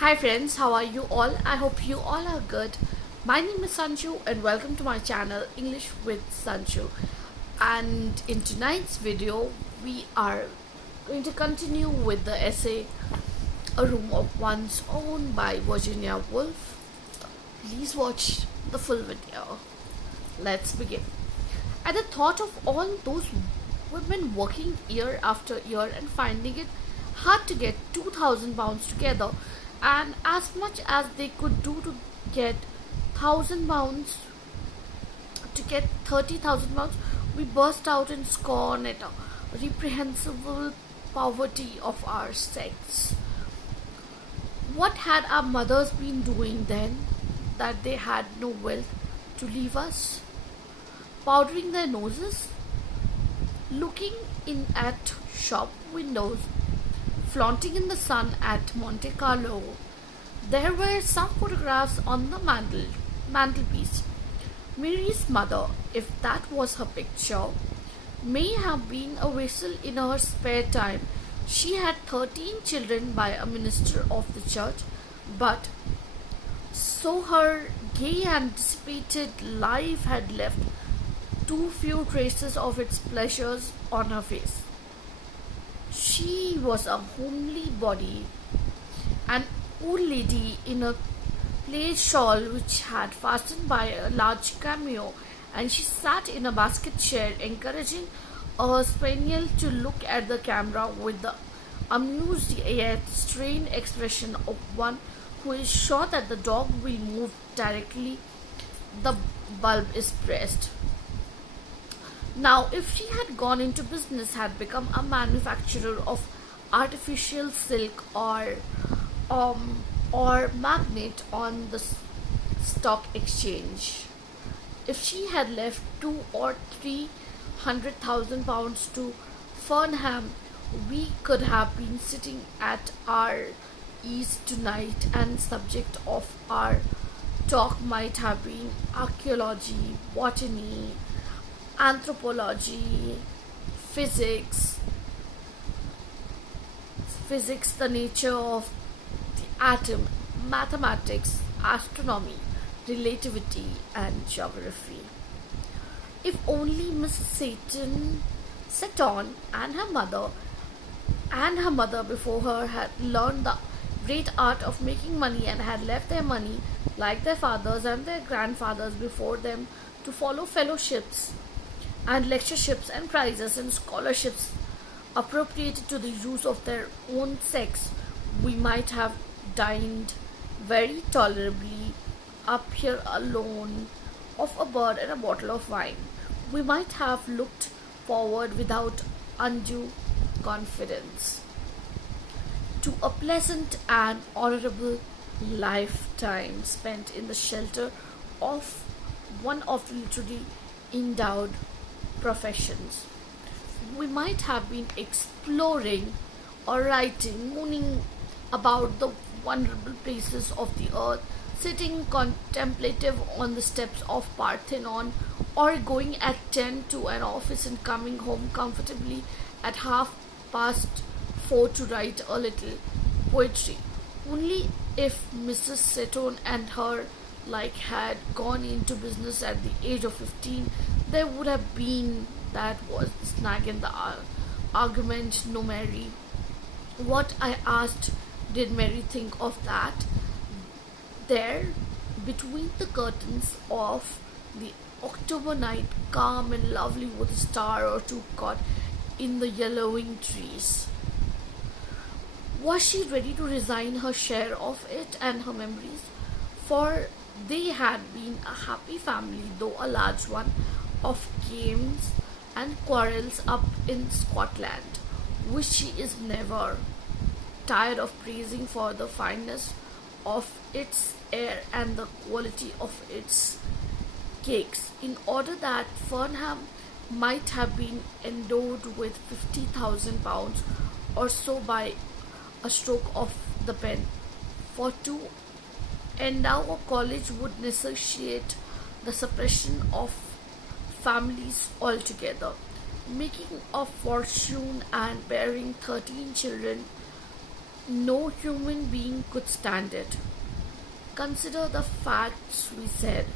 Hi friends, how are you all? I hope you all are good. My name is Sanju and welcome to my channel English with Sanju. And in tonight's video, we are going to continue with the essay A Room of One's Own by Virginia Woolf. Please watch the full video. Let's begin. At the thought of all those women working year after year and finding it hard to get £2,000 together, and as much as they could do to get £1,000 to get £30,000, we burst out in scorn at the reprehensible poverty of our sex. What had our mothers been doing then that they had no wealth to leave us? Powdering their noses, looking in at shop windows, flaunting in the sun at Monte Carlo. There were some photographs on the mantelpiece. Mary's mother, if that was her picture, may have been a vessel in her spare time. She had 13 children by a minister of the church, but so her gay and dissipated life had left too few traces of its pleasures on her face. She was a homely body, an old lady in a plaid shawl which had fastened by a large cameo, and she sat in a basket chair encouraging a spaniel to look at the camera with the amused yet strained expression of one who is sure that the dog will move directly the bulb is pressed. Now, if she had gone into business, had become a manufacturer of artificial silk or magnate on the stock exchange, if she had left 2 or 3 hundred thousand pounds to Fernham, we could have been sitting at our ease tonight, and subject of our talk might have been archaeology, botany, anthropology, physics, the nature of the atom, mathematics, astronomy, relativity, and geography. If only Mrs. Seton and her mother before her had learned the great art of making money and had left their money, like their fathers and their grandfathers before them, to follow fellowships and lectureships and prizes and scholarships appropriated to the use of their own sex, we might have dined very tolerably up here alone off a bird and a bottle of wine. We might have looked forward without undue confidence to a pleasant and honorable lifetime spent in the shelter of one of the literally endowed professions. We might have been exploring or writing, mooning about the wonderful places of the earth, sitting contemplative on the steps of Parthenon, or going at 10 to an office and coming home comfortably at 4:30 to write a little poetry. Only if Mrs. Seton and her like had gone into business at the age of 15, there would have been, that was the snag in the argument. No, Mary. What, I asked, did Mary think of that? There, between the curtains of the October night, calm and lovely with a star or two caught in the yellowing trees. Was she ready to resign her share of it and her memories? For they had been a happy family, though a large one, of games and quarrels up in Scotland, which she is never tired of praising for the fineness of its air and the quality of its cakes, in order that Fernham might have been endowed with £50,000 or so by a stroke of the pen. For to endow a college would necessitate the suppression of families altogether. Making a fortune and bearing 13 children No human being could stand it. Consider the facts we said.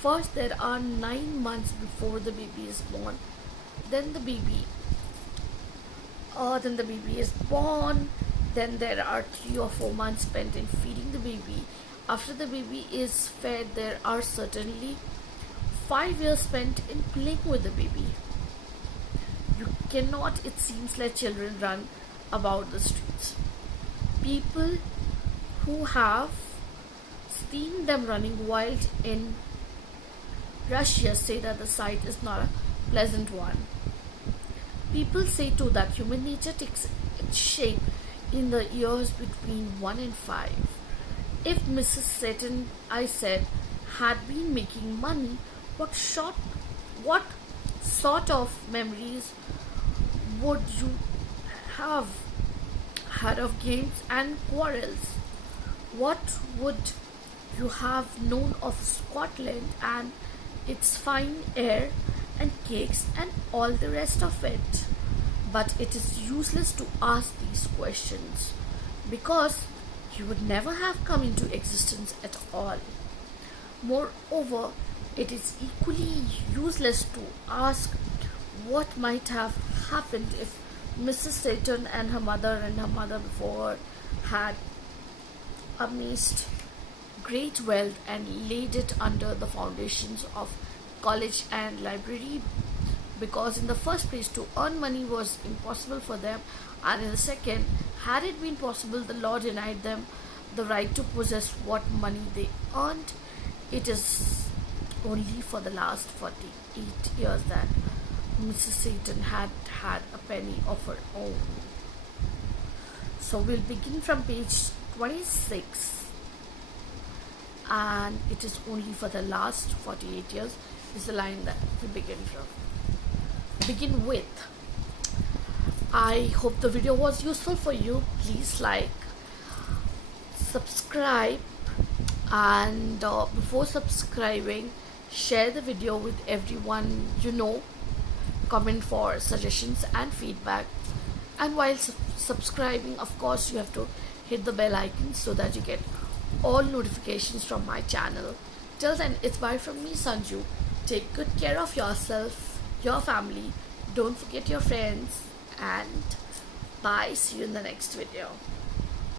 First, there are 9 months before the baby is born. Then then the baby is born. Then there are 3 or 4 months spent in feeding the baby. After the baby is fed, there are certainly 5 years spent in playing with the baby. You cannot, it seems, let children run about the streets. People who have seen them running wild in Russia say that the sight is not a pleasant one. People say too that human nature takes its shape in the years between 1 and 5. If Mrs. Seton, I said, had been making money, what sort of memories would you have had of games and quarrels? What would you have known of Scotland and its fine air and cakes and all the rest of it? But it is useless to ask these questions because you would never have come into existence at all. Moreover, it is equally useless to ask what might have happened if Mrs. Seton and her mother before her had amassed great wealth and laid it under the foundations of college and library, because in the first place to earn money was impossible for them, and in the second, had it been possible, the law denied them the right to possess what money they earned. It is only for the last 48 years that Mrs. Seton had had a penny of her own. So we'll begin from page 26, and it is only for the last 48 years is the line that we begin with. I hope the video was useful for you. Please like, subscribe, and before subscribing, share the video with everyone you know. Comment for suggestions and feedback, and while subscribing, of course, you have to hit the bell icon so that you get all notifications from my channel. Till then, it's bye from me, Sanju. Take good care of yourself, your family, don't forget your friends, and bye. See you in the next video.